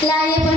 Life.